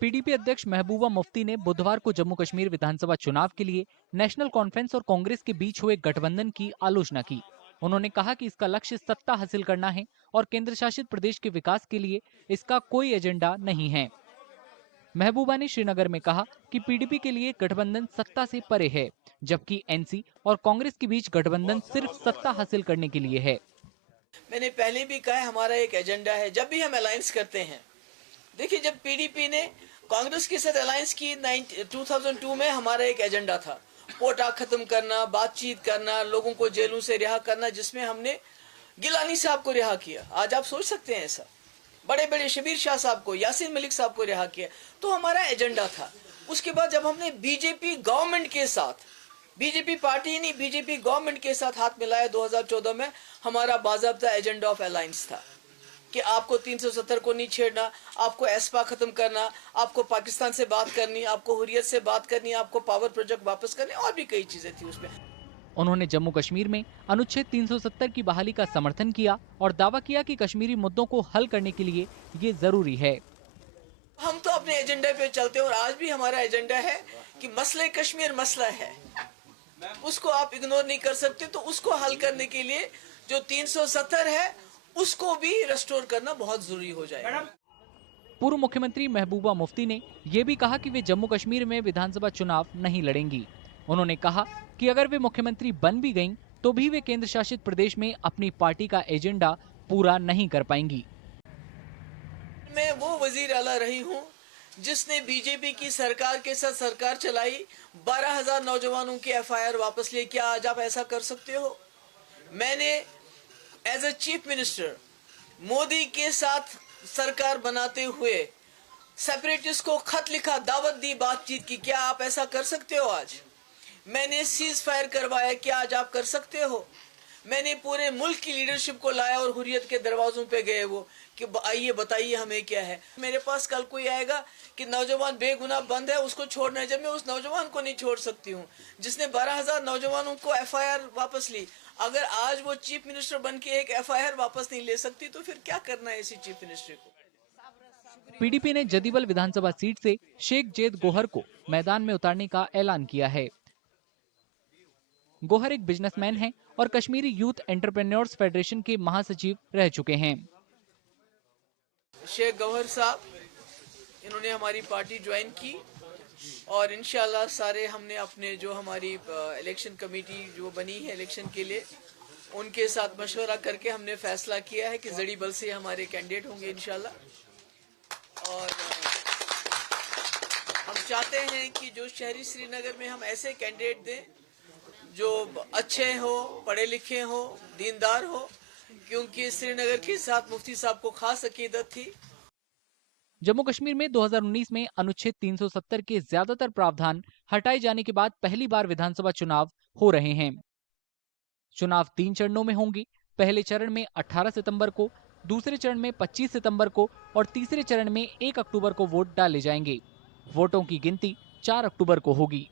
PDP अध्यक्ष महबूबा मुफ्ती ने बुधवार को जम्मू कश्मीर विधानसभा चुनाव के लिए नेशनल कॉन्फ्रेंस और कांग्रेस के बीच हुए गठबंधन की आलोचना की। उन्होंने कहा कि इसका लक्ष्य सत्ता हासिल करना है और केंद्र शासित प्रदेश के विकास के लिए इसका कोई एजेंडा नहीं है। महबूबा ने श्रीनगर में कहा कि पीडीपी के लिए गठबंधन सत्ता से परे है, जबकि एनसी और कांग्रेस के बीच गठबंधन सिर्फ सत्ता हासिल करने के लिए है। मैंने पहले भी कहा हमारा एक एजेंडा है। जब भी हम अलायंस करते हैं, देखिए जब पीडीपी ने कांग्रेस के साथ अलायंस की 2002 में, हमारा एक एजेंडा था कोटा खत्म करना, बातचीत करना, लोगों को जेलों से रिहा करना, जिसमें हमने गिलानी साहब को रिहा किया। आज आप सोच सकते हैं ऐसा, बड़े बड़े शबीर शाह साहब को, यासीन मलिक साहब को रिहा किया, तो हमारा एजेंडा था। उसके बाद जब हमने बीजेपी गवर्नमेंट के साथ, बीजेपी पार्टी नहीं बीजेपी गवर्नमेंट के साथ हाथ मिलाया 2014 में, हमारा बाज़ाब्ता एजेंडा ऑफ अलायंस था कि आपको 370 को नहीं छेड़ना, आपको एस्पा खत्म करना, आपको पाकिस्तान से बात करनी, आपको हुर्रियत से बात करनी, आपको पावर प्रोजेक्ट वापस करने, और भी कई चीजें थी उसमें। उन्होंने जम्मू कश्मीर में अनुच्छेद 370 की बहाली का समर्थन किया और दावा किया कि कश्मीरी मुद्दों को हल करने के लिए ये जरूरी है। हम तो अपने एजेंडे पे चलते हैं और आज भी हमारा एजेंडा है कि मसले कश्मीर मसला है, उसको आप इग्नोर नहीं कर सकते। तो उसको हल करने के लिए जो 370 है उसको भी रेस्टोर करना बहुत जरूरी हो जाएगा। पूर्व मुख्यमंत्री महबूबा मुफ्ती ने यह भी कहा कि वे जम्मू कश्मीर में विधानसभा चुनाव नहीं लड़ेंगी। उन्होंने कहा कि अगर वे मुख्यमंत्री बन भी गईं, तो भी वे केंद्र शासित प्रदेश में अपनी पार्टी का एजेंडा पूरा नहीं कर पाएंगी। मैं वो वजीर आला रही हूँ जिसने बीजेपी की सरकार के साथ सरकार चलाई, 12,000 नौजवानों की एफआईआर वापस लिए। क्या आज आप ऐसा कर सकते हो? मैंने as a chief minister Modi के साथ सरकार बनाते हुए सेपरेटिस्ट को खत लिखा, दावत दी, बातचीत की। क्या आप ऐसा कर सकते हो आज? मैंने सीज फायर करवाया, क्या आज आप कर सकते हो? मैंने पूरे मुल्क की लीडरशिप को लाया और हुर्रियत के दरवाजों पे गए वो कि आइए बताइए हमें क्या है। मेरे पास कल कोई आएगा कि नौजवान बेगुनाह बंद है, उसको छोड़ना है, जब मैं उस नौजवान को नहीं छोड़ सकती हूँ जिसने 12,000 नौजवानों को एफआईआर वापस ली। अगर आज वो चीफ मिनिस्टर बन के एक एफआईआर वापस नहीं ले सकती तो फिर क्या करना है इसी चीफ मिनिस्टर को। पीडीपी ने जदीबल विधानसभा सीट से शेख जेद गोहर को मैदान में उतारने का ऐलान किया है। गोहर एक बिजनेसमैन हैं और कश्मीरी यूथ एंटरप्रेन्योर्स फेडरेशन के महासचिव रह चुके हैं। शेख गौहर साहब, इन्होंने हमारी पार्टी ज्वाइन की और इंशाल्लाह सारे हमने अपने जो हमारी इलेक्शन कमेटी जो बनी है इलेक्शन के लिए, उनके साथ मशवरा करके हमने फैसला किया है कि जड़ी बल से हमारे कैंडिडेट होंगे इंशाल्लाह। और हम चाहते हैं कि जो शहरी श्रीनगर में हम ऐसे कैंडिडेट दें जो अच्छे हो, पढ़े लिखे हो, दीनदार हो, क्योंकि श्रीनगर के साथ मुफ्ती साहब को खास अकीदत थी। जम्मू कश्मीर में 2019 में अनुच्छेद 370 के ज्यादातर प्रावधान हटाए जाने के बाद पहली बार विधानसभा चुनाव हो रहे हैं। चुनाव 3 चरणों में होंगे। पहले चरण में 18 सितंबर को, दूसरे चरण में 25 सितंबर को और तीसरे चरण में 1 अक्टूबर को वोट डाले जाएंगे। वोटों की गिनती 4 अक्टूबर को होगी।